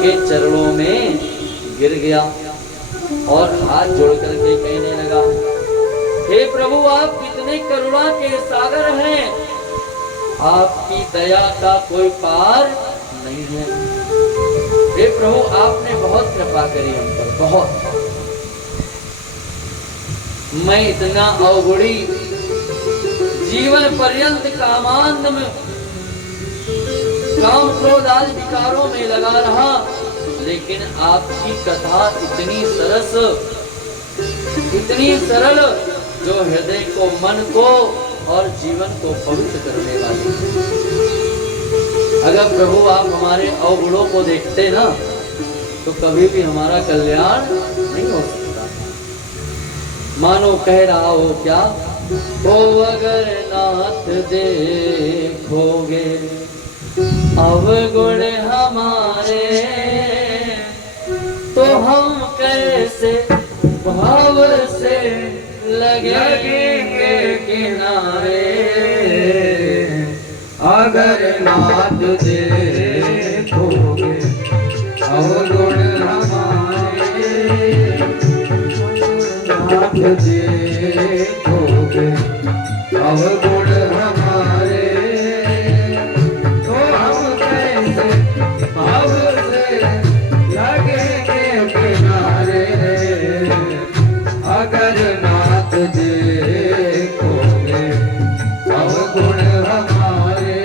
के चरणों में गिर गया और हाथ जोड़ करके कहने लगा, हे प्रभु आप कितने करुणा के सागर हैं, आपकी दया का कोई पार नहीं है। हे प्रभु आपने बहुत कृपा करी हम पर, बहुत। मैं इतना अवगुणी जीवन पर्यंत कामांध में, काम क्रोध आदि विकारों में लगा रहा, लेकिन आपकी कथा इतनी सरस, इतनी सरल, जो हृदय को, मन को और जीवन को पवित्र करने वाली। अगर प्रभु आप हमारे अवगुणों को देखते ना, तो कभी भी हमारा कल्याण नहीं हो सकता। मानो कह रहा हो क्या, ओ अगर नाथ देखोगे अवगुण हमारे, तो हम कैसे भाव से लगेंगे किनारे। अगर नाथ देखोगे अवगुण हमारे, नाथ देखोगे अवगुण हमारे, तो हम कैसे भाव से लगेंगे किनारे। अगर नाथ देखोगे अवगुण हमारे।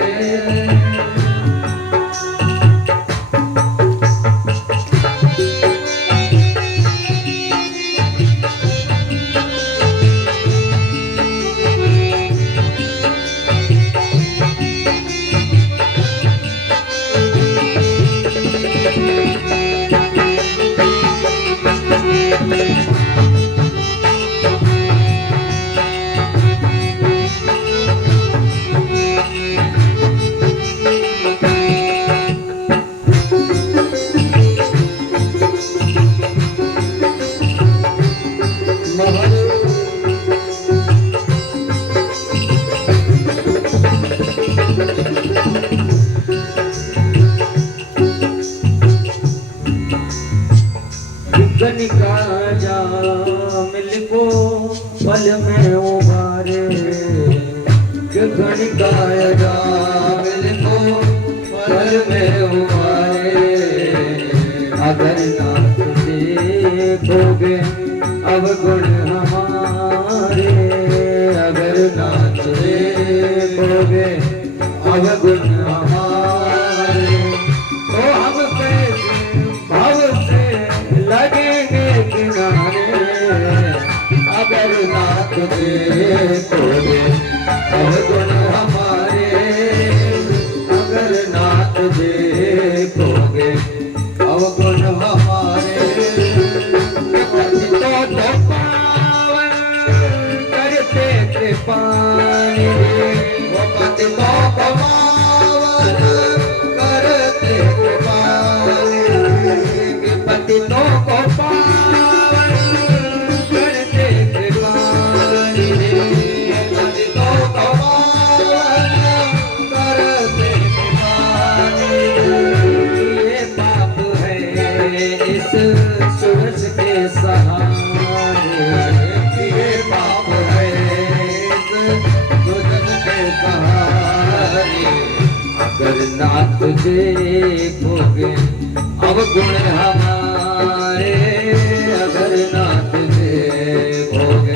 गनिका जामिल को पल में उबारे, गनिका जामिल को पल में उबारे। अगर नाथ देखोगे अवगुण हमारे, अगर नाथ देखोगे अवगुण हमारे, तो हम कैसे भाव से लगेंगे किनारे। अगर नाथ देखोगे अवगुण हमारे, अगर नाथ देखोगे अवगुण हमारे। पतितों को पावन करते कृपानि, वो पतितों को पावन करते कृपानि, पतितों को पावन करते कृपानि, पतितों को पावन करते कृपानि। ये पाप है इस सूरज के सहारे, ये पाप है इस सूरज के सहारे। अगर नाथ देखोगे अवगुण हमारे, अगर नाथ देखोगे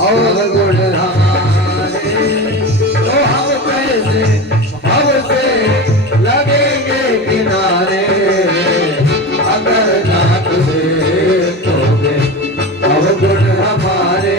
अवगुण हमारे, तो हम कैसे भाव से लगेंगे किनारे। अगर नाथ देखोगे अवगुण हमारे।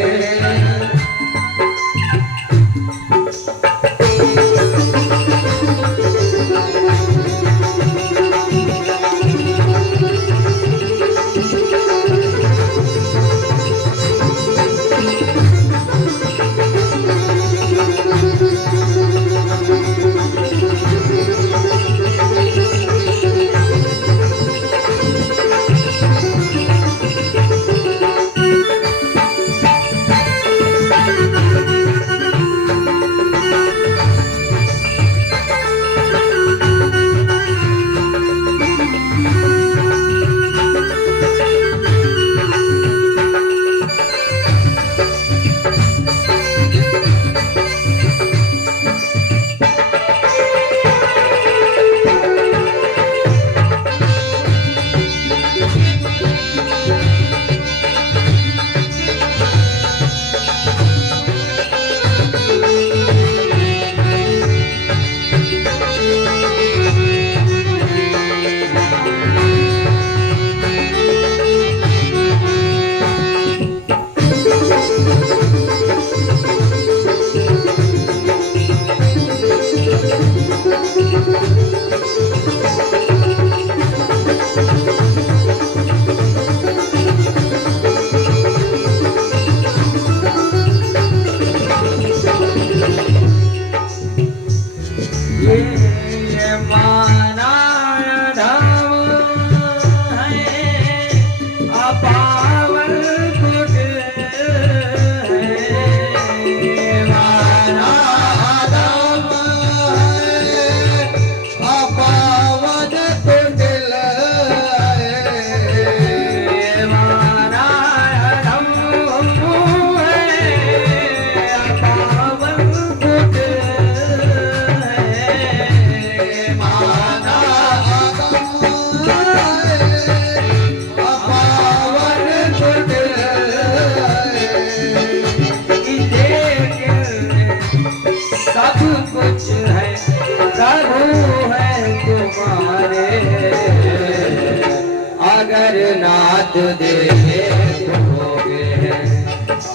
अगर नाथ देखोगे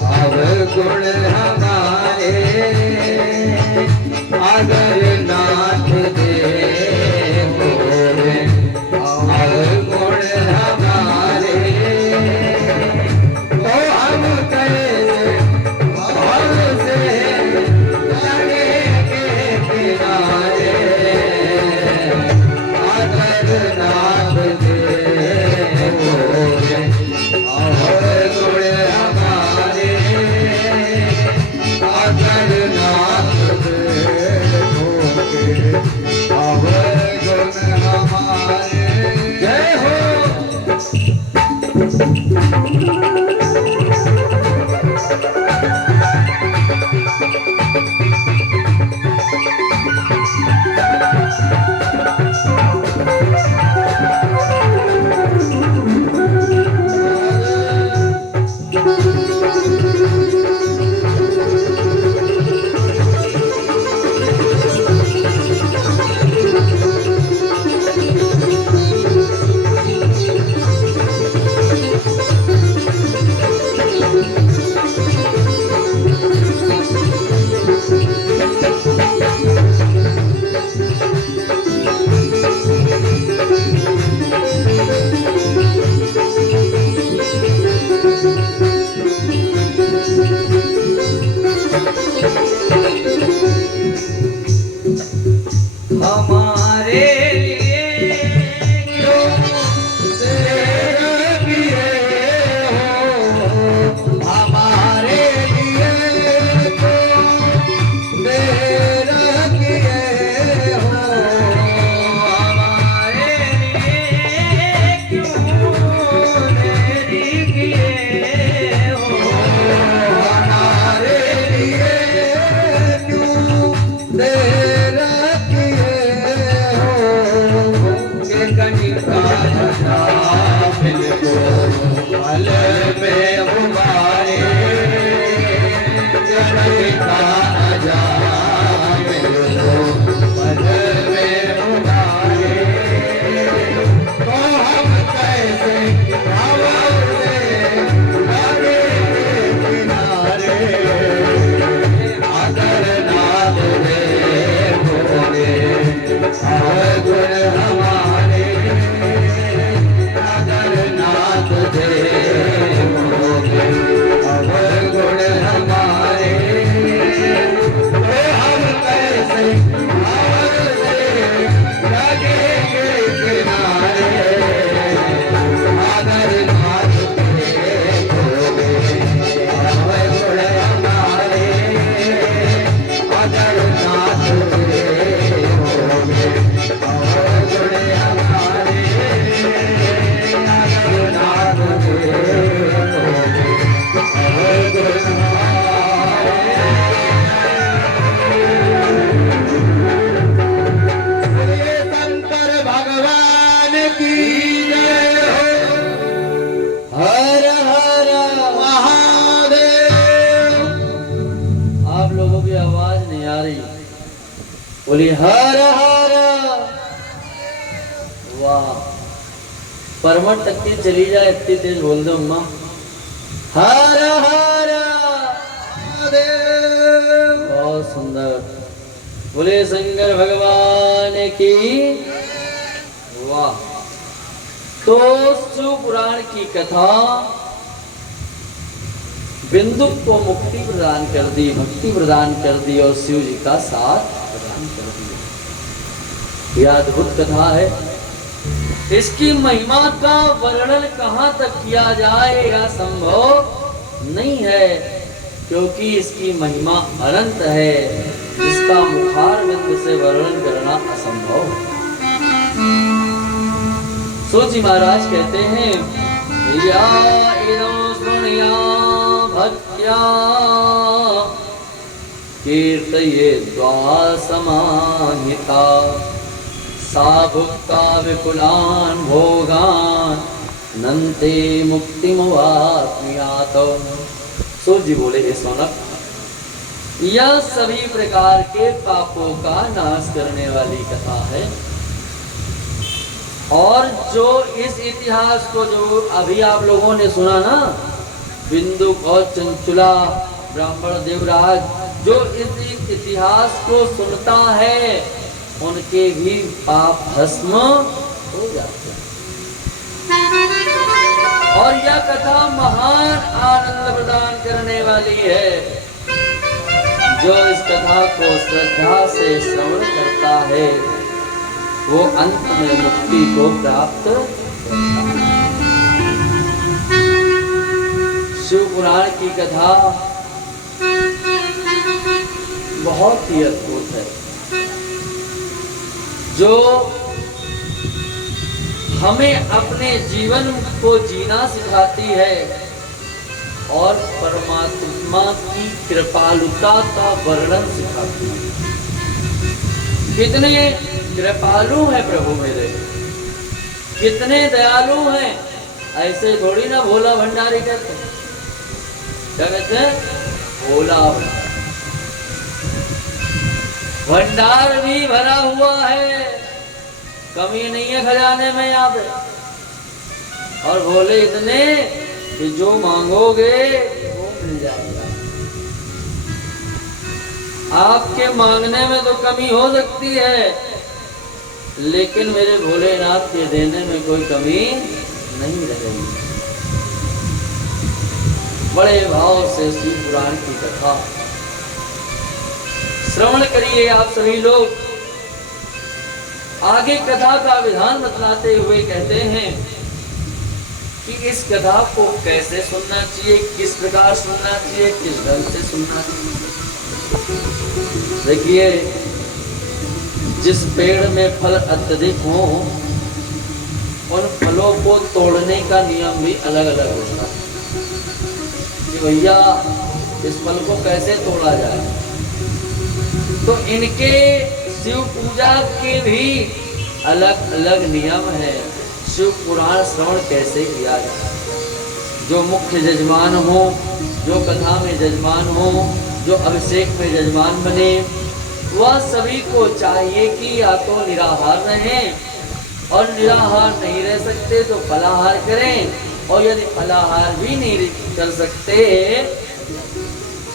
अवगुण हमारे, अगर नाथ देखोगे अवगुण हमारे, तो हम कैसे हमसे लगेंगे किनारे, अगर नाथ देखोगे अवगुण हमारे, अगर नाथ देखोगे अवगुण हमारे। जय हो। हमारे लिए क्यों देर किए हो, हमारे लिए क्यों देर किए हो, हमारे लिए क्यों देरी किए हो, हमारे लिए क्यों देर फल में उबारे, गणिका जा मिलो फल में उबारे, तो हम कैसे हमसे लगेंगे किनारे, अगर नाथ देखोगे अवगुण हमारे, अगर नाथ देखोगे अवगुण हमारे, तो हम कैसे हमसे लगेंगे किनारे, अगर नाथ देखोगे अवगुण हमारे, अगर नाथ देखोगे अवगुण हमारे, अगर नाथ देखोगे अवगुण हमारे। बोलिए शंकर भगवान की जय हो। हर हर महादेव। आप लोगों की आवाज नहीं आ रही, बोली हर हर। वाह, परमट तक की चली जाए, इतनी तेज बोल दो अम्मा। हर हर महादेव। बहुत सुंदर। बोले शंकर भगवान की। वाह। तो शिव पुराण की कथा बिंदु को मुक्ति प्रदान कर दी, भक्ति प्रदान कर दी और शिव जी का साथ प्रदान कर दिया। यह अद्भुत कथा है। इसकी महिमा का वर्णन कहाँ तक किया जाए, यह संभव नहीं है, क्योंकि इसकी महिमा अनंत है, इसका मुखारविंद से वर्णन करना असंभव है। सूची महाराज कहते हैं, या इदं शृणुया भक्त्या कीर्तयेद्वा समाहिता, सा भुक्ता विपुलान् भोगान् नन्ते मुक्तिमवाप्नुयात्। सूर्य जी बोले, हे सोनक, यह सभी प्रकार के पापों का नाश करने वाली कथा है और जो इस इतिहास को जो अभी आप लोगों ने सुना ना, बिंदु और चंचुला ब्राह्मण देवराज, जो इस इतिहास को सुनता है उनके भी पाप भस्म हो जाते हैं। और यह कथा महान आनंद प्रदान करने वाली है। जो इस कथा को श्रद्धा से श्रवण करता है वो अंत में मुक्ति को प्राप्त होता है। शिव पुराण की कथा बहुत ही अद्भुत है, जो हमें अपने जीवन को जीना सिखाती है और परमात्मा की कृपालुता का वर्णन सिखाती है। कितने कृपालु हैं प्रभु मेरे, कितने दयालु हैं। ऐसे थोड़ी ना भोला भंडारी कहते, क्या कहते हैं? भोला भंडार भी भरा हुआ है, कमी नहीं है खजाने में यहाँ पे। और भोले इतने कि जो मांगोगे वो मिल जाएगा। आपके मांगने में तो कमी हो सकती है, लेकिन मेरे भोलेनाथ के देने में कोई कमी नहीं रहेगी। बड़े भाव से शिव पुराण की कथा श्रवण करिए आप सभी लोग। आगे कथा का विधान बतलाते हुए कहते हैं कि इस कथा को कैसे सुनना चाहिए, किस प्रकार सुनना चाहिए, किस ढंग से सुनना चाहिए। देखिए, जिस पेड़ में फल अत्यधिक हो उन फलों को तोड़ने का नियम भी अलग अलग होता है कि भैया इस फल को कैसे तोड़ा जाए। तो इनके शिव पूजा के भी अलग अलग नियम है। शिव पुराण श्रवण कैसे किया जाए। जो मुख्य जजमान हो, जो कथा में जजमान हो, जो अभिषेक में जजमान बने, वह सभी को चाहिए कि या तो निराहार रहें, और निराहार नहीं रह सकते तो फलाहार करें, और यदि फलाहार भी नहीं कर सकते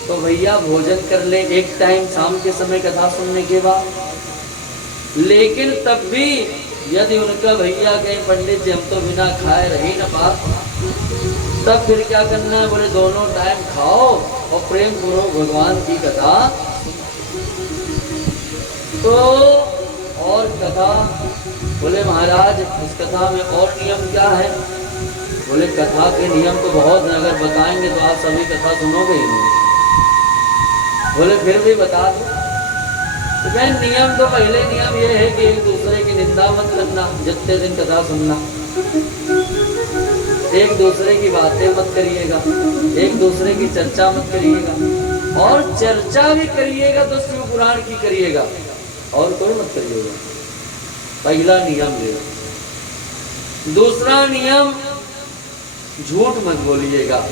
तो भैया भोजन कर ले एक टाइम शाम के समय कथा सुनने के बाद। लेकिन तब भी यदि उनका भैया कहीं पंडित जी हम तो बिना खाए रह ही न पाते, तब फिर क्या करना है? बोले दोनों टाइम खाओ और प्रेम करो भगवान की कथा। तो और कथा, बोले महाराज इस कथा में और नियम क्या है? बोले कथा के नियम तो बहुत हैं, अगर बताएंगे तो आप सभी कथा सुनोगे ही नहीं। बोले फिर भी बता दो। तो मैं नियम तो पहले नियम ये है कि एक दूसरे की निंदा मत करना, जितने दिन कथा सुनना। एक दूसरे की बातें मत करिएगा, एक दूसरे की चर्चा मत करिएगा, और चर्चा भी करिएगा तो शिव पुराण की करिएगा, और कोई मत करिएगा। पहला नियम ये। दूसरा नियम, झूठ मत बोलिएगा।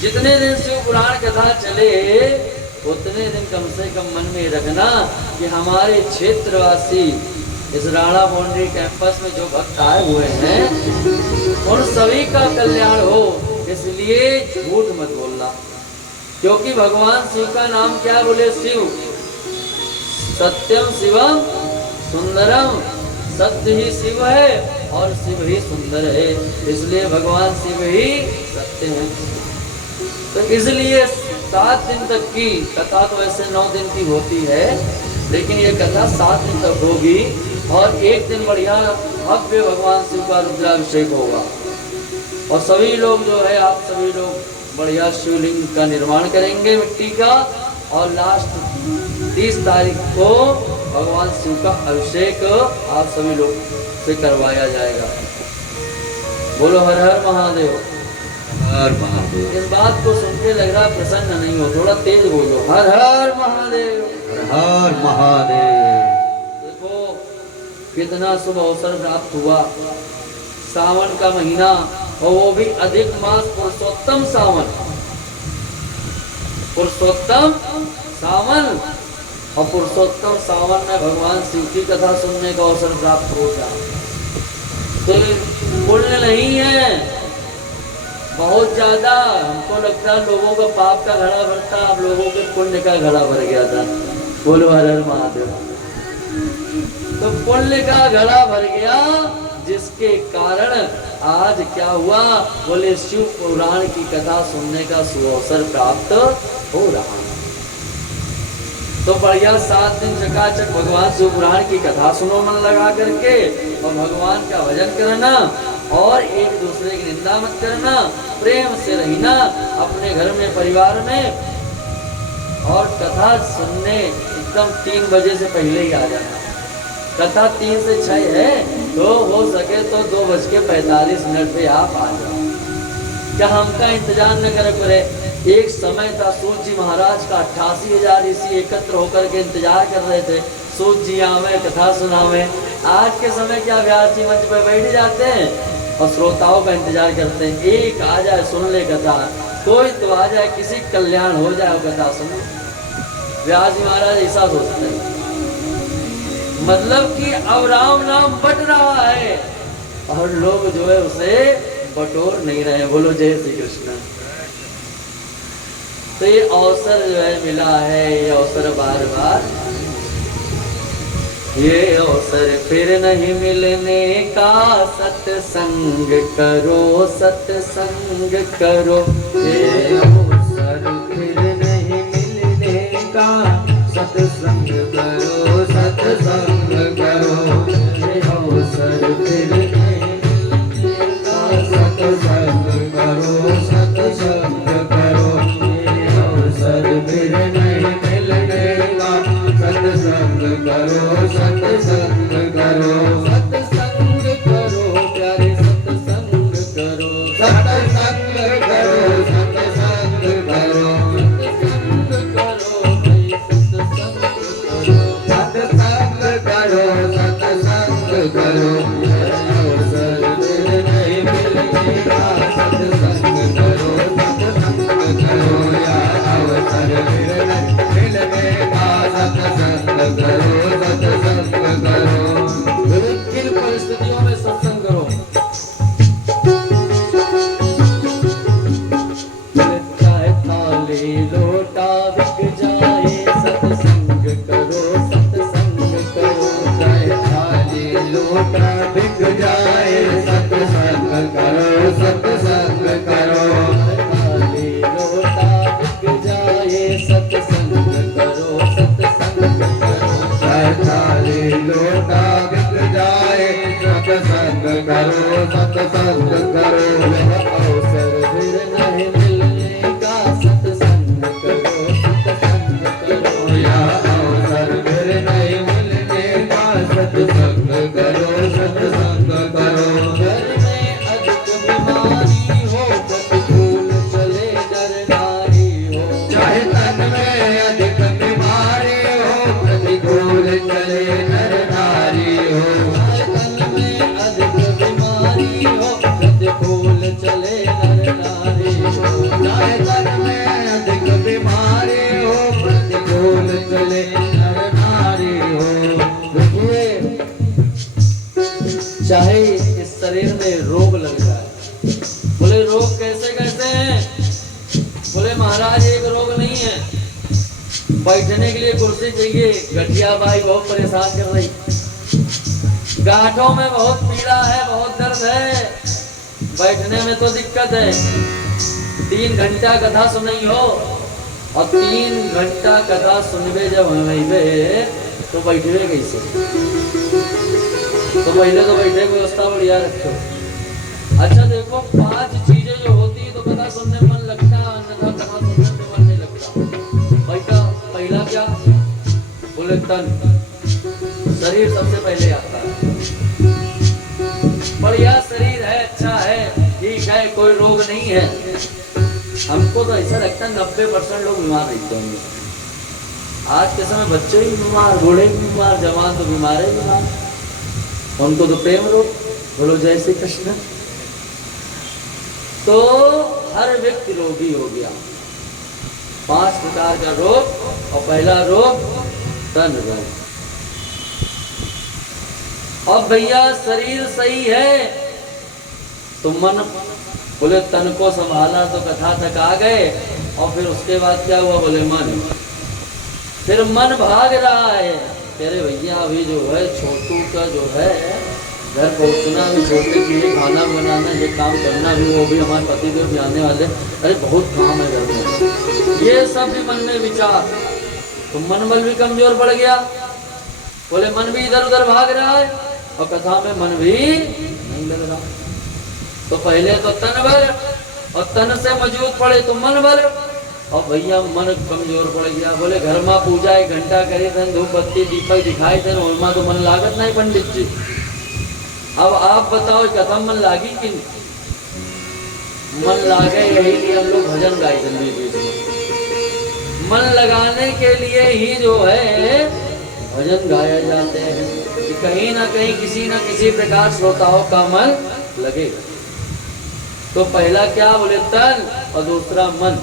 जितने दिन शिव पुराण कथा चले उतने दिन कम से कम मन में रखना कि हमारे क्षेत्रवासी इस राणा बाउंड्री कैंपस में जो भक्त आए हुए हैं उन सभी का कल्याण हो, इसलिए झूठ मत बोलना। क्योंकि भगवान शिव का नाम क्या बोले? शिव। सत्यम शिवम सुंदरम, सत्य ही शिव है और शिव ही सुंदर है, इसलिए भगवान शिव ही सत्य है। तो इसलिए 7 दिन तक की कथा, तो ऐसे 9 दिन की होती है, लेकिन ये कथा 7 दिन तक होगी, और एक दिन बढ़िया भव्य भगवान शिव का रुद्राभिषेक होगा। और सभी लोग जो है, आप सभी लोग बढ़िया शिवलिंग का निर्माण करेंगे मिट्टी का, और लास्ट 30 तारीख को भगवान शिव का अभिषेक आप सभी लोग से करवाया जाएगा। बोलो हर हर महादेव। हर महादेव। इस बात को सुन के लग रहा प्रसन्न नहीं हो, थोड़ा तेज बोलो, हर हर महादेव। हर महादेव। देखो कितना शुभ अवसर प्राप्त हुआ। सावन का महीना, और वो भी अधिक मास पुरुषोत्तम सावन, पुरुषोत्तम सावन, और पुरुषोत्तम सावन में भगवान शिव की कथा सुनने का अवसर प्राप्त हो जाए। तो पुण्य नहीं है बहुत ज्यादा। हमको लगता है लोगों का पाप का घड़ा भरता, अब लोगों के पुण्य का घड़ा भर गया था। बोलो हर हर महादेव। तो पुण्य का घड़ा भर गया, जिसके कारण आज क्या हुआ, बोले शिव पुराण की कथा सुनने का सुअवसर प्राप्त हो रहा है। तो बढ़िया 7 दिन चकाचक भगवान शिव पुराण की कथा सुनो मन लगा करके, और भगवान का भजन करना, और एक दूसरे की निंदा मत करना, प्रेम से रहना अपने घर में परिवार में। और कथा सुनने एकदम 3 बजे से पहले ही आ जाना। कथा 3 से 6 है, तो हो सके तो 2:45 पे आप आ जाओ। क्या हमका इंतजार न करे पड़े। एक समय था सूत जी महाराज का 88,000 ऋषि एकत्र होकर के इंतजार कर रहे थे, सूत जी आवे कथा सुनावे। आज के समय क्या व्यास जी मंच पर बैठ जाते हैं और श्रोताओं का इंतजार करते हैं, एक आ जाए सुन ले कथा, कोई तो आ जाए किसी कल्याण हो जाए कथा सुनो। व्यास जी महाराज ऐसा सोचते हैं, मतलब कि अब राम नाम बट रहा है और लोग जो है उसे बटोर नहीं रहे। बोलो जय श्री कृष्ण। तो ये अवसर जो है मिला है, ये अवसर बार बार, ये अवसर फिर नहीं मिलने का, सत्संग करो सत्संग करो। ये अवसर फिर नहीं मिलने का, सत्संग करो सत्संग करो। ये अवसर फिर नहीं मिलने का, सत्संग करो सत्संग करो। ये अवसर फिर नहीं मिलने का, सत्संग करो सत्संग करो। सत्संग करो प्यारे सत्संग करो, सत्संग करो सत्संग करो। सत्संग करो भाई सत्संग करो, सत्संग करो सत्संग करो। अवसर फिर नहीं मिलने का, सत्संग करो सत्संग करो। या अवसर फिर नहीं मिलने का, सत्संग करो सत्संग करो। किन परिस्थितियों में सत्संग करो। चाहे थाली लोटा बिक जाए, सत्संग करो सत्संग करो। चाहे थाली लोटा बिक जाए, सत्संग करो सत्संग करो। थाली लोटा बिक जाए, सत्संग करो सत्संग करो। चाहे थाली लोटा बिक जाए, सत्संग करो सत्संग करो। अवसर फिर नहीं मिलने का, सत्संग करो सत्संग करो। या अवसर फिर नहीं मिलने का, सत्संग करो सत्संग करो। घर में अधिक बीमारी हो, प्रतिकूल चले नर नारी हो। चाहे तन में अधिक बीमारी हो, प्रतिकूल चले नर नारी हो। चाहे तन में अधिक बीमारी हो, प्रतिकूल चले नर नारी हो। चाहे तन में अधिक बीमारी हो, प्रतिकूल चले नर नारी हो। देखिए, चाहे इस शरीर में रोग लग जाए, बोले रोग कैसे कैसे हैं? बोले महाराज एक रोग नहीं है, बैठने के लिए कुर्सी चाहिए, गठिया बाई बहुत परेशान कर रही, गांठों में बहुत पीड़ा है, बहुत दर्द है, बैठने में तो दिक्कत है। 3 घंटा कथा सुनी हो और 3 घंटा कथा सुनबे जब हमें तो बैठे कैसे? तो पहले तो बैठे की व्यवस्था बढ़िया रखो। अच्छा देखो, 5 चीजें जो होती है तो कथा सुनने में मन लगता है, अन्यथा कथा सुनने में मन नहीं लगता। भाई का पहला क्या? बोले तन, शरीर सबसे पहले आता है। बढ़िया शरीर है, अच्छा है, ठीक है, कोई रोग नहीं है। हमको तो ऐसा लगता है 90% लोग बीमार रहते होंगे। आज के समय बच्चे भी बीमार, बूढ़े भी बीमार, जवान तो बीमार है बीमार। उनको तो प्रेम रोग। बोलो जय श्री कृष्ण। तो हर व्यक्ति रोगी हो गया। 5 प्रकार का रोग, और पहला रोग तन रोग। अब भैया शरीर सही है तो मन, बोले तन को संभाला तो कथा तक आ गए। और फिर उसके बाद क्या हुआ, बोले मन, फिर मन भाग रहा है। अरे भैया अभी जो है छोटू का जो है घर पहुंचना भी, छोटे के लिए खाना बनाना, ये काम करना भी, वो भी हमारे पति देव भी आने वाले, अरे बहुत काम है घर में, ये सब भी मन में विचार। तो मन बल भी कमजोर पड़ गया। बोले मन भी इधर उधर भाग रहा है और कथा में मन भी नहीं लग रहा। तो पहले तो तन बल, और तन से मजबूत पड़े तो मन बल, और भैया मन कमजोर पड़ गया। बोले घर में पूजा 1 घंटा करे थे, धूप बत्ती दीपक दिखाए थे, और तो मन लागत नहीं पंडित जी। अब आप बताओ कथा मन लागी कि मन लागे, यही लिए हम लोग भजन गाए थे। मन लगाने के लिए ही जो है भजन गाया जाते हैं कि कहीं ना कहीं किसी ना किसी प्रकार श्रोताओं का मन लगेगा। तो पहला क्या, बोले तन, और दूसरा मन।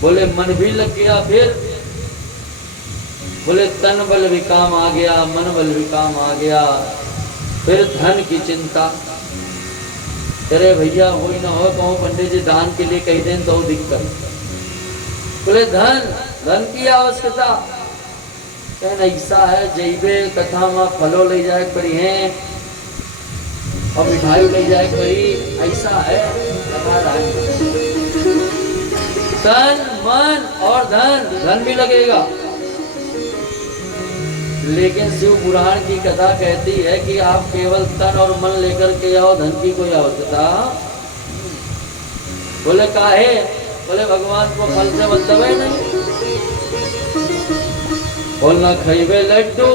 बोले मन भी लग गया, फिर बोले तन बल भी काम आ गया, मन बल भी काम आ गया। फिर धन की चिंता, अरे भैया हो ही ना हो, कहूँ पंडित जी दान के लिए कह दें तो दिक्कत। बोले धन, धन की आवश्यकता, कहना ऐसा है जैबे कथा में फलो ले जाए पड़ी है और मिठाई ले जाए पड़ी, ऐसा है कथा राय। तन मन और धन, धन भी लगेगा। लेकिन शिव पुराण की कथा कहती है कि आप केवल तन और मन लेकर के आओ, धन की कोई आवश्यकता। बोले काहे, बोले भगवान को फल से मतलब है नहीं। बोल न खइबे लड्डू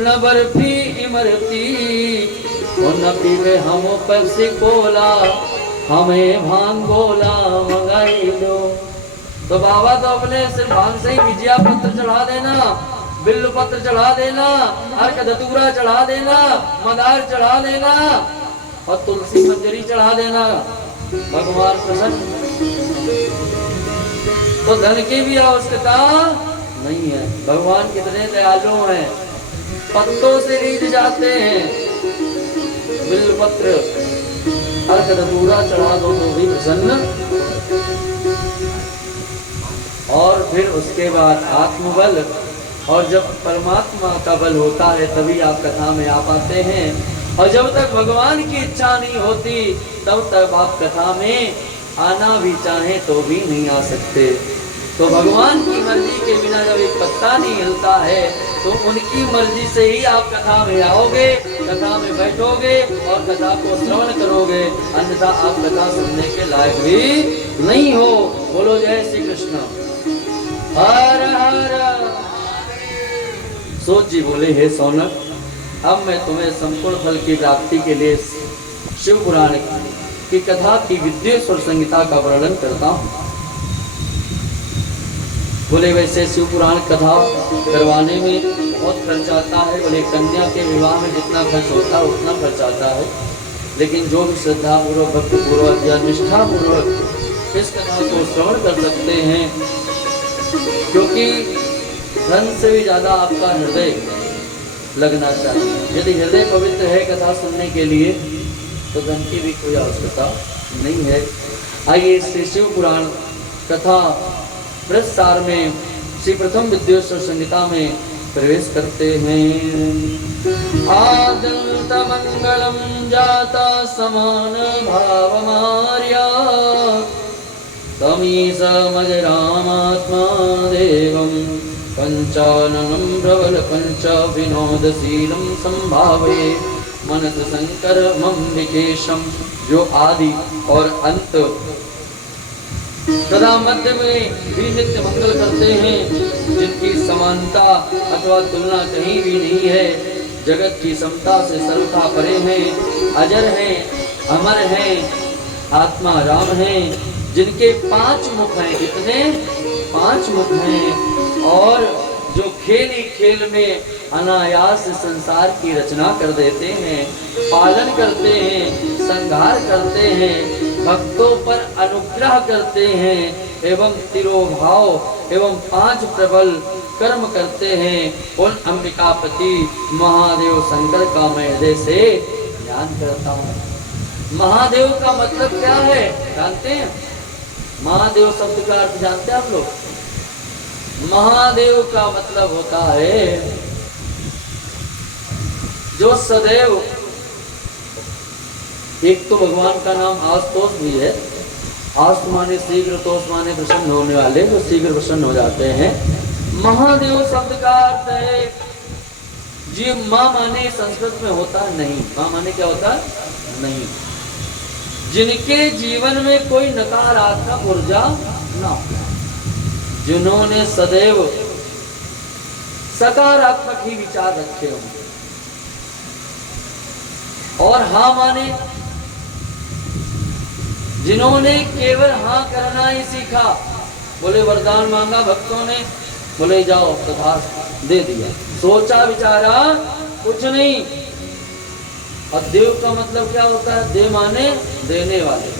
न बर्फी इमरती, और न पीवे हम पेप्सी कोला, हमें भांग गोला मंगाई दो। तो बाबा तो अपने सिर्फ भांग से ही विजया पत्र चढ़ा देना, बिल्व पत्र चढ़ा देना, अर्क धतूरा चढ़ा देना, मदार चढ़ा देना और तुलसी मंजरी चढ़ा देना, भगवान प्रसन्न। तो धन की भी आवश्यकता नहीं है। भगवान कितने दयालु हैं, पत्तों से रीझ जाते हैं, बिल्व पत्र अर्क धतूरा चढ़ा दो तो भी प्रसन्न। और फिर उसके बाद आत्मबल, और जब परमात्मा का बल होता है तभी आप कथा में आ पाते हैं, और जब तक भगवान की इच्छा नहीं होती तब तक आप कथा में आना भी चाहें तो भी नहीं आ सकते। तो भगवान की मर्जी के बिना जब एक पत्ता नहीं हिलता है तो उनकी मर्जी से ही आप कथा में आओगे, कथा में बैठोगे और कथा को श्रवण करोगे, अन्यथा आप कथा सुनने के लायक भी नहीं हो। बोलो जय श्री कृष्ण। हर हर। सोच जी बोले, हे सौनक, अब मैं तुम्हें संपूर्ण फल की प्राप्ति के लिए शिव पुराण की कथा की विद्येश्वर संहिता का वर्णन करता हूँ। बोले वैसे शिव पुराण कथा करवाने में बहुत खर्च आता है। बोले कन्या के विवाह में जितना खर्च होता है उतना खर्च आता है, लेकिन जो भी श्रद्धा पूर्वक, भक्ति पूर्वक या निष्ठा पूर्वक इस कथा को श्रवण कर सकते हैं, क्योंकि धन से भी ज्यादा आपका हृदय लगना चाहिए। यदि हृदय पवित्र है कथा सुनने के लिए तो धन की भी कोई आवश्यकता नहीं है। आइए श्री शिव पुराण कथा प्रसार में श्री प्रथम विद्येश्वर संहिता में प्रवेश करते हैं। आदंत मंगलम जाता समान भाव मार्या, तमीस मज रामात्मा देवम पंचाननं प्रबल पंच विनोदशीलं संभावे मनस शंकर मम विकेशम। जो आदि और अंत सदा मध्य में भी नित्य मंगल करते हैं, जिनकी समानता अथवा तुलना कहीं भी नहीं है, जगत की समता से सर्वथा परे हैं, अजर हैं, अमर हैं, आत्मा राम हैं, जिनके 5 मुख हैं। कितने? 5 मुख हैं, और जो खेल ही खेल में अनायास संसार की रचना कर देते हैं, पालन करते हैं, संहार करते हैं, भक्तों पर अनुग्रह करते हैं, एवं तिरोभाव एवं 5 प्रबल कर्म करते हैं उन अंबिकापति महादेव शंकर का मैं हृदय से ध्यान करता हूँ। महादेव का मतलब क्या है जानते हैं? महादेव शब्द का अर्थ जानते हैं आप लोग? महादेव का मतलब होता है जो सदैव, एक तो भगवान का नाम आशुतोष भी है, आश माने शीघ्र, तोष माने प्रसन्न होने वाले, जो शीघ्र प्रसन्न हो जाते हैं। महादेव शब्द का अर्थ है जी, माँ माने संस्कृत में होता नहीं, माँ माने क्या होता नहीं, जिनके जीवन में कोई नकारात्मक ऊर्जा ना हो, जिन्होंने सदैव सकारात्मक ही विचार रखे हों। और हाँ माने जिन्होंने केवल हाँ करना ही सीखा। बोले वरदान मांगा भक्तों ने, बोले जाओ तथास्तु, दे दिया, सोचा विचारा कुछ नहीं। और देव का मतलब क्या होता है? देव माने देने वाले,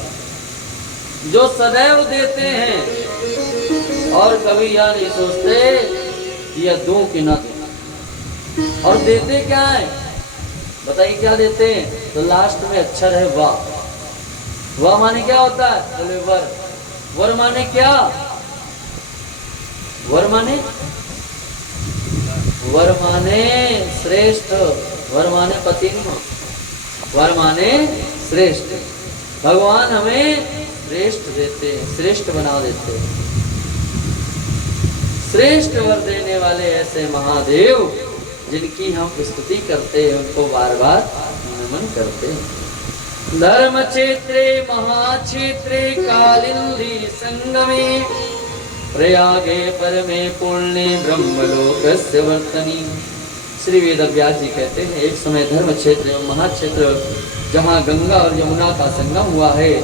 जो सदैव देते हैं और कभी यह नहीं सोचते कि यह दूं कि ना दूं। और देते क्या है बताइए, क्या देते हैं? तो लास्ट में अक्षर है वाह। वाह माने क्या होता है? बोले वर। वर माने क्या? वर माने, वर माने श्रेष्ठ, वर माने पति नहीं, वर माने श्रेष्ठ। भगवान हमें श्रेष्ठ देते हैं, श्रेष्ठ बना देते हैं। श्रेष्ठ वर देने वाले ऐसे महादेव जिनकी हम स्तुति करते हैं, उनको बार बार नमन करते हैं। धर्म क्षेत्रे महाक्षेत्रे कालिंदी संगमे प्रयागे परमे पुण्य ब्रह्मलोकस्य वर्तनी। श्री वेद व्यास जी कहते हैं, एक समय धर्म क्षेत्र एवं महाक्षेत्र जहाँ गंगा और यमुना का संगम हुआ है,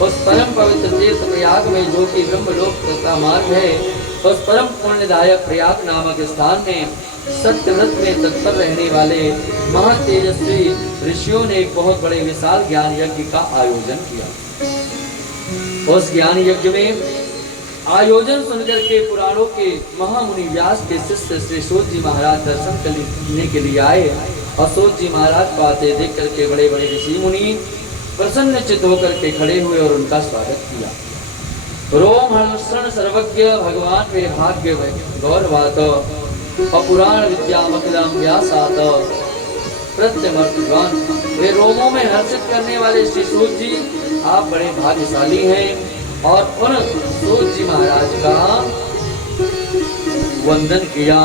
उस परम पवित्र तीर्थ प्रयाग में, जो कि ब्रह्मलोक का मार्ग है, उस परम पुण्यदायक प्रयाग नामक स्थान में सत्यव्रत में तत्पर रहने वाले महातेजस्वी ऋषियों ने एक बहुत बड़े विशाल ज्ञान यज्ञ का आयोजन किया। उस ज्ञान यज्ञ में आयोजन सुनकर के पुराणों के महामुनि व्यास के शिष्य श्री सूत जी महाराज दर्शन करने के लिए आए। और सूत जी महाराज को आते देख करके बड़े बड़े ऋषि मुनि प्रसन्नचित्त होकर के खड़े हुए और उनका स्वागत किया। रोम हर्षण सर्वज्ञ भगवान वे भाग्य गौरवात अपुराण विद्यामखिलम व्यासात प्रत्यमर्तवान। वे रोमों में हर्षित करने वाले श्री सूत जी, आप बड़े भाग्यशाली हैं। और उन सूत जी महाराज का वंदन किया।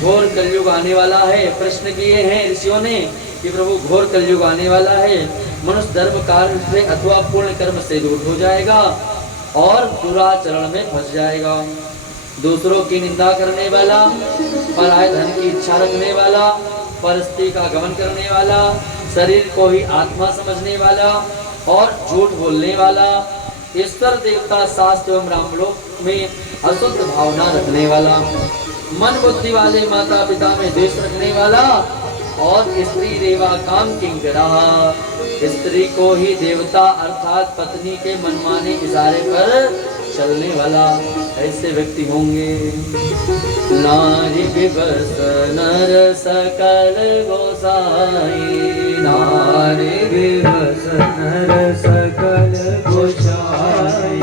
घोर कलयुग आने वाला है, प्रश्न किए हैं ऋषियों ने कि प्रभु घोर कलयुग आने वाला है, मनुष्य धर्म कार्य से अथवा पूर्ण कर्म से दूर हो जाएगा और दुराचरण में फंस जाएगा। दूसरों की निंदा करने वाला, पराय धन की इच्छा रखने वाला, परस्त्री का गमन करने वाला, शरीर को ही आत्मा समझने वाला और झूठ बोलने वाला, ईश्वर देवता शास्त्र एवं रामलोक में अशुद्ध भावना रखने वाला, मन बुद्धि वाले माता पिता में द्वेष रखने वाला और स्त्री रेवा काम किंकरा, स्त्री को ही देवता अर्थात पत्नी के मनमाने इशारे पर चलने वाला, ऐसे व्यक्ति होंगे। नारी विवश नर सकल गोसाई, नारी विवश नर सकल गोसाई,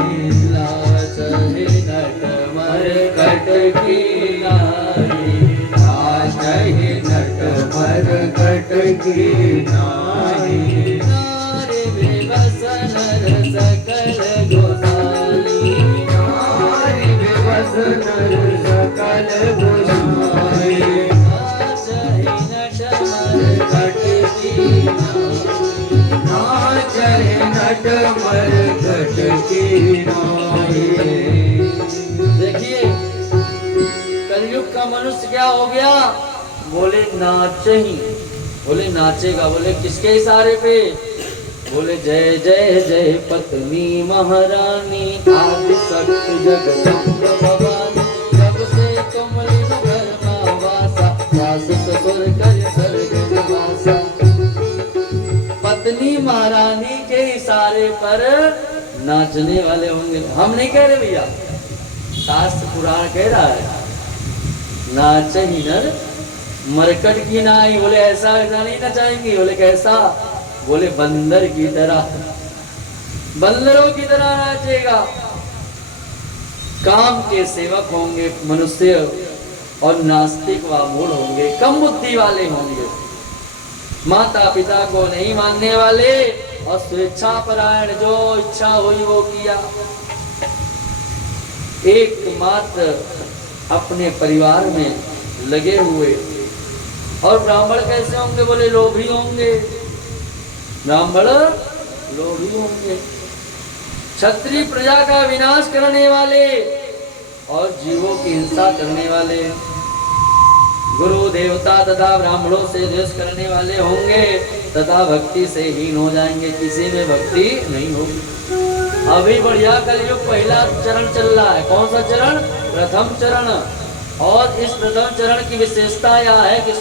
लाच ही नट मरकट की नारी, लाच ही नट मरकट की नारी, नारी विवश नर सकल गोसाई, नारी विवश नर सकल गोसाई, लाच ही नट मरकट की नारी, लाच ही नट मरकट की नारी। देखिए कलयुग का मनुष्य क्या हो गया? बोले नाचे ही, बोले नाचेगा, बोले किसके इशारे पे? बोले जय जय जय पत्नी महारानी, आदि शक्ति जगदम्ब भवानी, जब से तुम लिन घर में वासा, सास ससुर कर स्वर्ग निवासा। पत्नी महारानी के इशारे पर नाचने वाले होंगे। हम नहीं कह रहे भैया, शास्त्र पुराण कह रहा है। नाचही नर मरकट की नाई। बोले ऐसा ऐसा नहीं नचाएंगे। बोले कैसा? बोले बंदर की तरह, बंदरों की तरह नाचेगा। काम के सेवक होंगे मनुष्य और नास्तिक व मूढ़ होंगे, कम बुद्धि वाले होंगे, माता पिता को नहीं मानने वाले और स्वेच्छा परायण, जो इच्छा हुई वो किया। एकमात्र अपने परिवार में लगे हुए। और ब्राह्मण कैसे होंगे? बोले लोभी होंगे, ब्राह्मण लोभी होंगे। क्षत्रिय प्रजा का विनाश करने वाले और जीवों की हिंसा करने वाले। गुरु देवता तथा ब्राह्मणों से द्वेष करने वाले होंगे तथा भक्ति से हीन हो जाएंगे, किसी में भक्ति नहीं होगी। अभी बढ़िया कलयुग पहला चरण चल रहा है। कौन सा चरण? प्रथम चरण। और इस प्रथम चरण की विशेषता यह है कि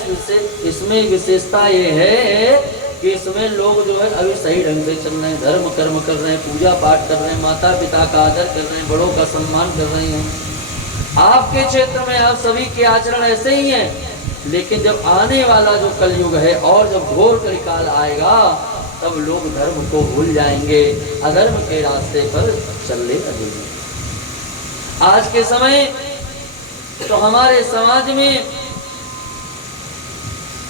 इसमें विशेषता ये है कि इसमें लोग जो है अभी सही ढंग से चल रहे हैं, धर्म कर्म कर रहे हैं, पूजा पाठ कर रहे हैं, माता पिता का आदर कर रहे हैं, बड़ों का सम्मान कर रहे हैं। आपके क्षेत्र में आप सभी के आचरण ऐसे ही हैं। लेकिन जब आने वाला जो कलयुग है और जब घोर कलिकाल आएगा तब लोग धर्म को भूल जाएंगे, अधर्म के रास्ते पर चलने लगेंगे। आज के समय तो हमारे समाज में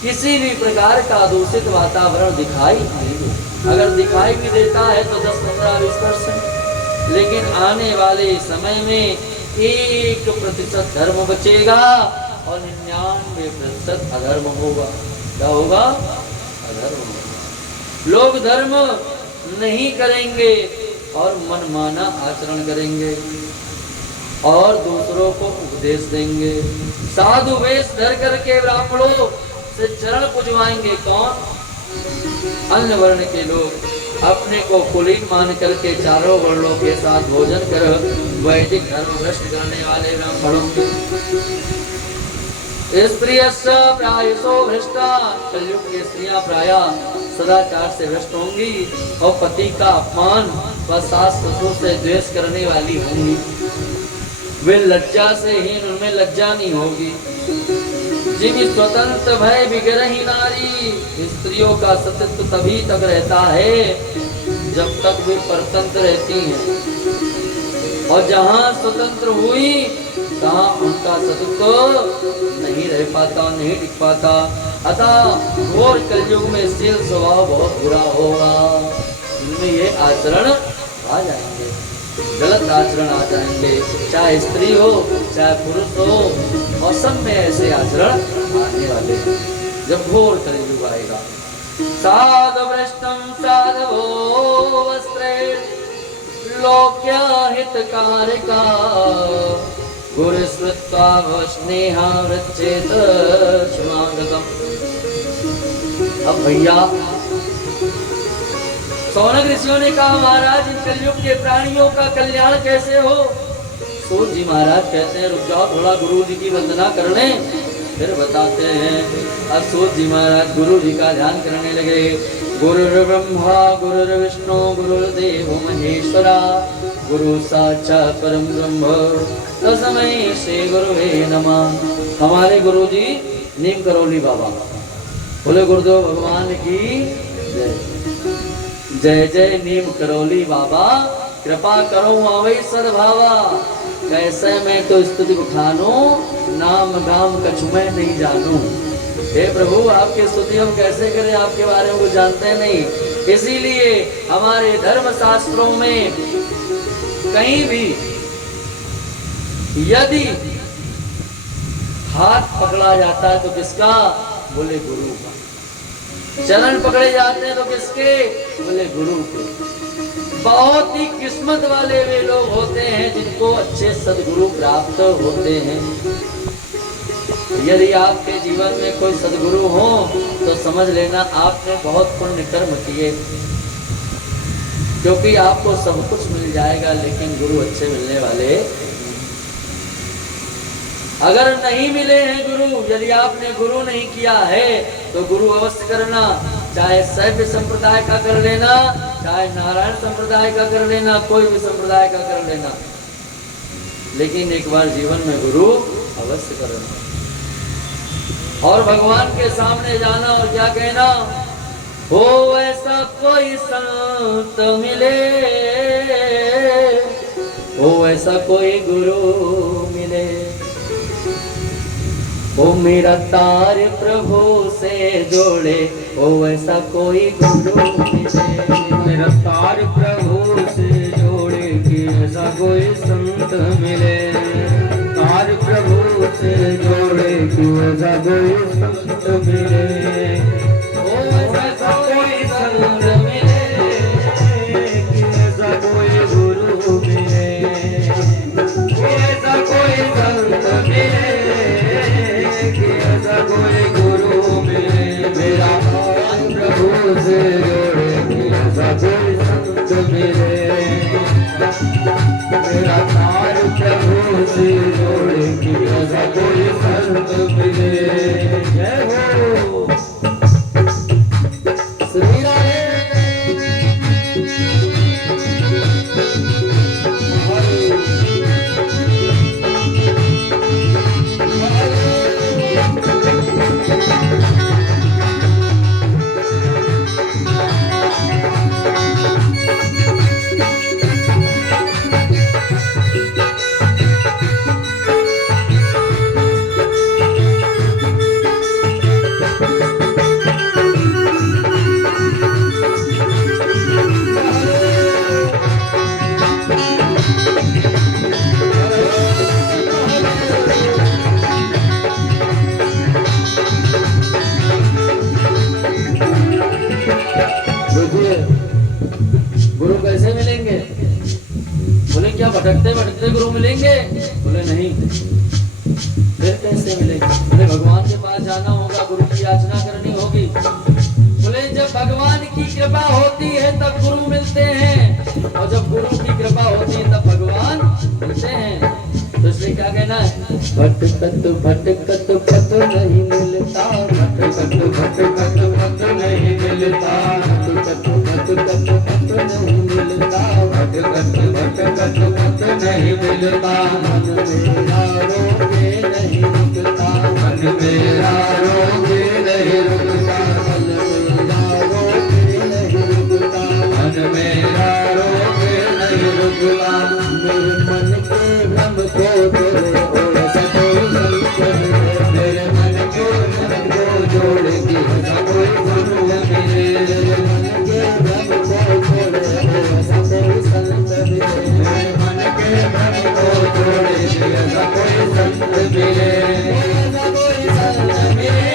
किसी भी प्रकार का दूषित वातावरण दिखाई नहीं देता। अगर दिखाई भी देता है तो 10-15-20%। लेकिन आने वाले समय में 1% धर्म बचेगा और 99% अधर्म होगा। क्या होगा? अधर्म होगा। लोग धर्म नहीं करेंगे और मनमाना आचरण करेंगे और दूसरों को उपदेश देंगे। साधु वेश धर करके ब्राह्मणों से चरण पुजवाएंगे। कौन? अन्य वर्ण के लोग अपने को कुलीन मान करके चारों वर्णों के साथ भोजन कर वैदिक धर्म भ्रष्ट करने वाले ब्राह्मणों के। स्त्रियस्य प्रायसो भ्रष्टा, कलयुग की स्त्रियां प्राय सदाचार से भ्रष्ट होंगी और पति का अपमान व सास ससुर से द्वेष करने वाली होंगी। वे लज्जा से हीन, उनमें लज्जा नहीं होगी। जिन स्वतंत्र भय बिगड़ही नारी, स्त्रियों का सतित्व तभी तक रहता है जब तक वे परतंत्र रहती हैं। और जहाँ स्वतंत्र हुई तहाँ उनका सतित्व नहीं रह पाता, नहीं टिक पाता। अतः घोर कलयुग में शील स्वभाव बहुत बुरा होगा। इनमें ये आचरण आ जाएंगे, गलत आचरण आ जाएंगे, चाहे स्त्री हो चाहे पुरुष हो, और सब में ऐसे आचरण आने वाले हैं जब घोर कलयुग आएगा। साधु भ्रष्टम साधवो वस्त्रे लोक्या हितकारिका गुरु स्मृत्वा स्नेहा वृच्चेत क्षमागतम। अब भैया सौनक ऋषियों ने कहा, महाराज इन कलयुग के प्राणियों का कल्याण कैसे हो? सूत जी महाराज कहते हैं, रुक जाओ थोड़ा गुरु जी की वंदना कर लें फिर बताते हैं। अब सूत जी महाराज गुरु जी का ध्यान करने लगे। गुरुर्ब्रह्मा गुरुर्विष्णु गुरुर्देव महेश्वरा गुरु साक्षात् परम ब्रह्म तस्मै श्री गुरुवे नमः। हमारे गुरु जी नीम करौली बाबा, बोले गुरुदेव भगवान की जय। जय जय नीम करौली बाबा, कृपा करो आवै सद्भावा। कैसे मैं तो स्तुति बखानो, नाम गाम कछु मैं नहीं जानू। हे प्रभु आपकी स्तुति हम कैसे करें, आपके बारे में कुछ जानते नहीं। इसीलिए हमारे धर्म शास्त्रों में कहीं भी यदि हाथ पकड़ा जाता है तो किसका? बोले गुरु का। चरण पकड़े जाते हैं तो किसके? बोले गुरु के। बहुत ही किस्मत वाले वे लोग होते हैं जिनको अच्छे सद्गुरु प्राप्त होते हैं। यदि आपके जीवन में कोई सद्गुरु हो तो समझ लेना आपने बहुत पुण्य कर्म किए, क्योंकि आपको सब कुछ मिल जाएगा लेकिन गुरु अच्छे मिलने वाले। अगर नहीं मिले हैं गुरु, यदि आपने गुरु नहीं किया है तो गुरु अवश्य करना, चाहे शैव संप्रदाय का कर लेना, चाहे नारायण संप्रदाय का कर लेना, कोई भी संप्रदाय का कर लेना, लेकिन एक बार जीवन में गुरु अवश्य करना। और भगवान के सामने जाना और क्या कहना, हो ऐसा कोई संत मिले, हो ऐसा कोई गुरु मिले, ओ मेरा तार प्रभु से जोड़े, ओ ऐसा कोई गुरु मिले, मेरा तार प्रभु से जोड़े कि ऐसा कोई संत मिले, तार प्रभु से जोड़े कि ऐसा कोई संत मिले, ओ ऐसा कोई संत मिले, कि ऐसा कोई गुरु मिले, कि ऐसा कोई संत मिले, कि ऐसा कोई गुरु मिले, मेरा तार प्रभु से जोड़े कि ऐसा कोई संत मिले, मेरा तार प्रभु से जोड़े कि ऐसा कोई संत मिले। जय हो श्री राम। देखिए गुरु कैसे मिलेंगे, बोले क्या भटकते भटकते गुरु मिलेंगे, बोले नहीं, फिर कैसे मिलेंगे, बोले भगवान के पास जाना होगा, गुरु की याचना करनी होगी, बोले जब भगवान की कृपा होती है तब गुरु मिलते हैं, और जब गुरु की कृपा होती है तब भगवान मिलते हैं। तो इसलिए क्या कहना है, भटकत भटकत पत नहीं मिलता, भटकत भटकत पत नहीं मिलता, भटकत भटकत पत नहीं मिलता, भटकत भटकत पत नहीं मिलता, मन मेरा रोके नहीं रुकता, मन मेरा रोके नहीं रुकता, मन मेरा रोके नहीं रुकता, मन मेरा रोके नहीं रुकता, मेरे मन के भ्रम को तेरे और सको संत मिले, मेरे मन को जोड़े कि ऐसा कोई गुरु मिले, मेरे मन के भ्रम को तोड़े और सको संत मिले, मेरे मन के भ्रम को जोड़े कि ऐसा कोई संत मिले, ऐसा कोई संत मिले,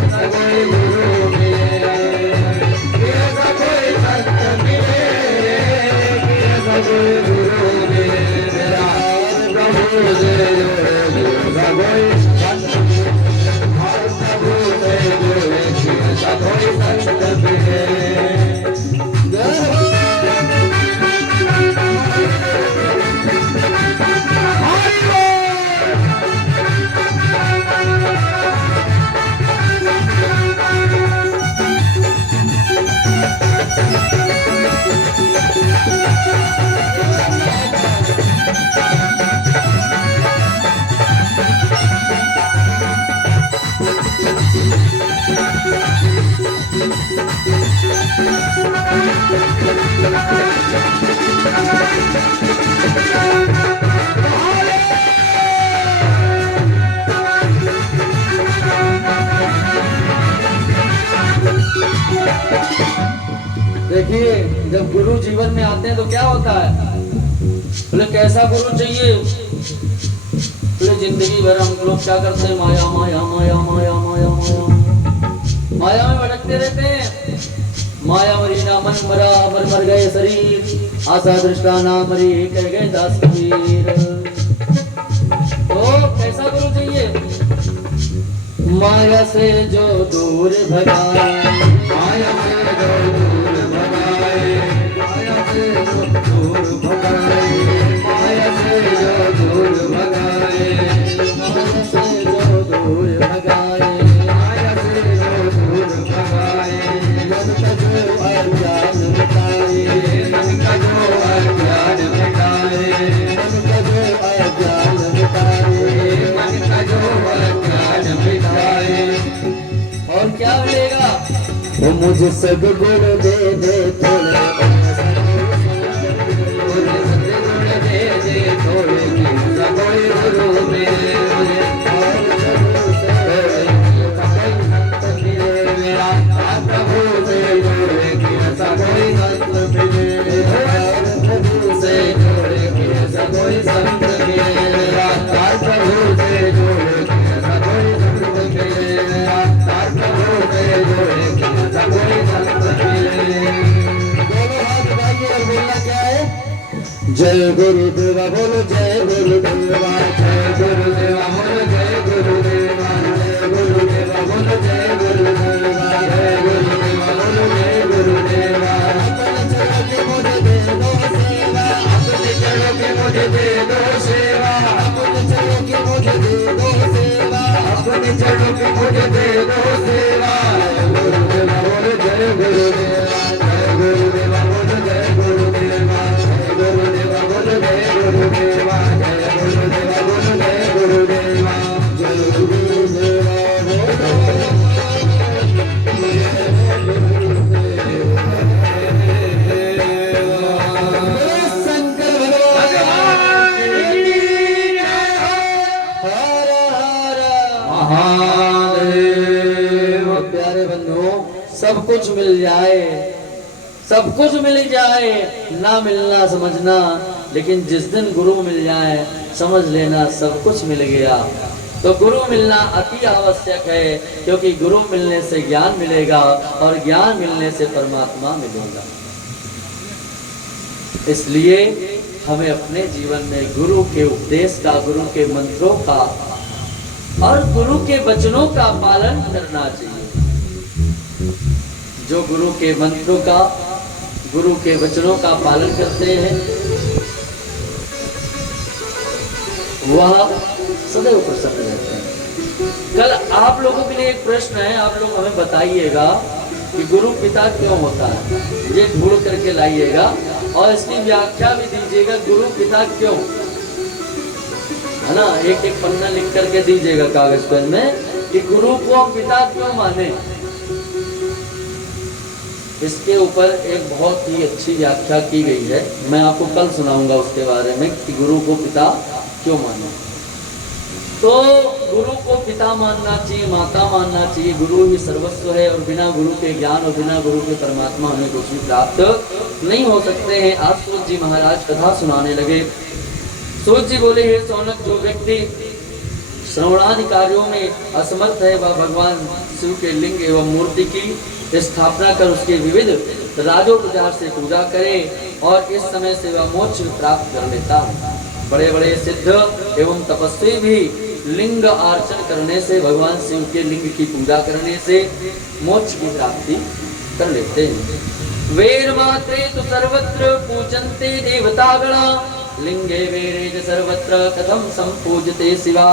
ऐसा कोई गुरु मिले, कि ऐसा कोई संत मिले, कि ऐसा कोई गुरु मिले, मेरा प्रभु से जोड़े कि ऐसा कोई संत मिले, हर प्रभु से जोड़े कि ऐसा कोई संत मिले। देखिए जब गुरु जीवन में आते हैं तो क्या होता है, बोले कैसा गुरु चाहिए, बोले जिंदगी भर हम लोग क्या करते हैं, माया माया माया माया माया माया माया में भटकते रहते हैं, माया मरी ना मन मरा, मर मर गए शरीर, आशा दृष्टा ना मरी, कह गए दास कबीर। तो कैसा गुरु चाहिए, माया से जो दूर भगाए, माया से जो दूर भगाए, माया से जो दूर भगाए, माया से जो दूर भगाए, माया से जो दूर भगाए, माया से जो दूर भगाए, मन का जो अज्ञान मिटाए, मन का जो अज्ञान मिटाए, मन का जो अज्ञान मिटाए, मन का जो अज्ञान मिटाए, मुझे सद्गुण दे दे थोड़े, मुझे सद्गुण दे दे थोड़े, कोई गुरु मेरे प्रभु से जोड़े कि ऐसा कोई संत मिले, प्रभु से जोड़े कि ऐसा कोई संत मिले, प्रभु से जोड़े कि ऐसा कोई संत मिले, प्रभु से जोड़े कि ऐसा कोई संत मिले। दोनों हाथ उठाइए और बोलना क्या है? जय गुरुदेवा बोलो, जय गुरुदेवा, जय गुरुदेवा बोलो, जय गुरुदेवा, जय गुरुदेवा बोलो, जय गुरुदेवा, जय गुरुदेवा बोलो, जय गुरुदेवा। अपने चरणों की मुझे दे दो सेवा, अपने चरणों की मुझे दे दो सेवा, अपने चरणों की मुझे दे दो सेवा, अपने चरणों की मुझे दे दो सेवा। गुरुदेवा बोलो, जय गुरुदेवा, जय गुरुदेवा बोलो, जय गुरुदेवा, जय गुरुदेवा बोलो, जय गुरुदेवा, जय गुरुदेवा बोलो, जय गुरुदेवा, जय गुरुदेवा शंकर भगवान की जय हो। हर हर महादेव। प्यारे बंधुओं, सब कुछ मिल जाए, सब कुछ मिल जाए, ना मिलना समझना, लेकिन जिस दिन गुरु मिल जाए समझ लेना सब कुछ मिल गया। तो गुरु मिलना अति आवश्यक है, क्योंकि गुरु मिलने से ज्ञान मिलेगा और ज्ञान मिलने से परमात्मा मिलेगा। इसलिए हमें अपने जीवन में गुरु के उपदेश का, गुरु के मंत्रों का और गुरु के वचनों का पालन करना चाहिए। जो गुरु के मंत्रों का, गुरु के वचनों का पालन करते हैं वह सदैव प्रसन्न रहते हैं। कल आप लोगों के लिए एक प्रश्न है, आप लोग हमें बताइएगा कि गुरु पिता क्यों होता है। ये ढूंढ करके लाइएगा और इसकी व्याख्या भी दीजिएगा, गुरु पिता क्यों, है ना। एक एक पन्ना लिख करके दीजिएगा कागज पेन में कि गुरु को पिता क्यों माने। इसके ऊपर एक बहुत ही अच्छी व्याख्या की गई है, मैं आपको कल सुनाऊंगा उसके बारे में कि गुरु को पिता क्यों माने। तो गुरु को पिता मानना चाहिए, माता मानना चाहिए। गुरु ही सर्वस्व है और बिना गुरु के ज्ञान और बिना गुरु के परमात्मा हमें कुछ भी प्राप्त नहीं हो सकते हैं। आज सूत जी महाराज कथा सुनाने लगे। सूत जी बोले, हे सौनक, जो व्यक्ति श्रवणादि कार्यों में असमर्थ है वह भगवान शिव के लिंग एवं मूर्ति की स्थापना कर उसके विविध राजोपचार से पूजा करे और इस समय से वह मोक्ष प्राप्त कर लेता है। बड़े बड़े सिद्ध एवं तपस्वी भी लिंग अर्चन करने से, भगवान शिव के लिंग की पूजा करने से मोक्ष की प्राप्ति कर लेते हैं। वेद मात्रे तो सर्वत्र पूजन्ते देवतागणा, लिंगे वेरे च सर्वत्र कथम संपूजते शिवा।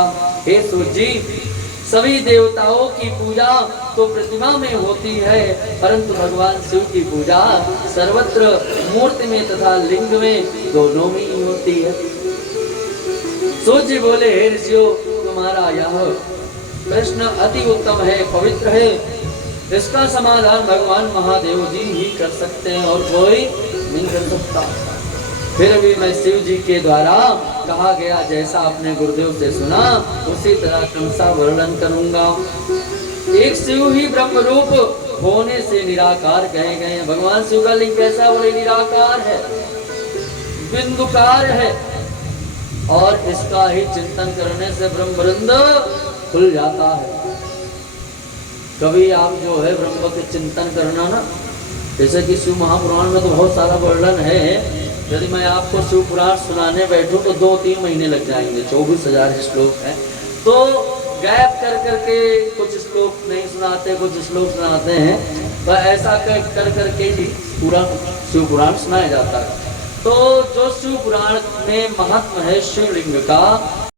हे सूर्य, सभी देवताओं की पूजा तो प्रतिमा में होती है, परंतु भगवान शिव की पूजा सर्वत्र मूर्ति में तथा लिंग में दोनों में ही होती है। सूर्य बोले, हे ऋषियों, तुम्हारा यह प्रश्न अति उत्तम है, पवित्र है। इसका समाधान भगवान महादेव जी ही कर सकते हैं और कोई नहीं कर सकता। फिर भी मैं शिव जी के द्वारा कहा गया जैसा अपने गुरुदेव से सुना उसी तरह क्रमशः वर्णन करूंगा। एक शिव ही ब्रह्म रूप होने से निराकार कहे गए हैं। भगवान शिव का लिंग कैसा, बोले निराकार है, बिंदुकार है और इसका ही चिंतन करने से ब्रह्मवृंद खुल जाता है। कभी आप जो है ब्रह्म के चिंतन करना ना, जैसे कि शिव महापुराण में तो बहुत सारा वर्णन है, यदि मैं आपको शिव पुराण सुनाने बैठूं तो 2-3 महीने लग जाएंगे। 24,000 श्लोक हैं, तो गैप कर करके कुछ श्लोक नहीं सुनाते, कुछ श्लोक सुनाते हैं, तो ऐसा कर करके ही पूरा शिव पुराण सुनाया जाता है। तो जो शिव पुराण में महत्व है शिवलिंग का,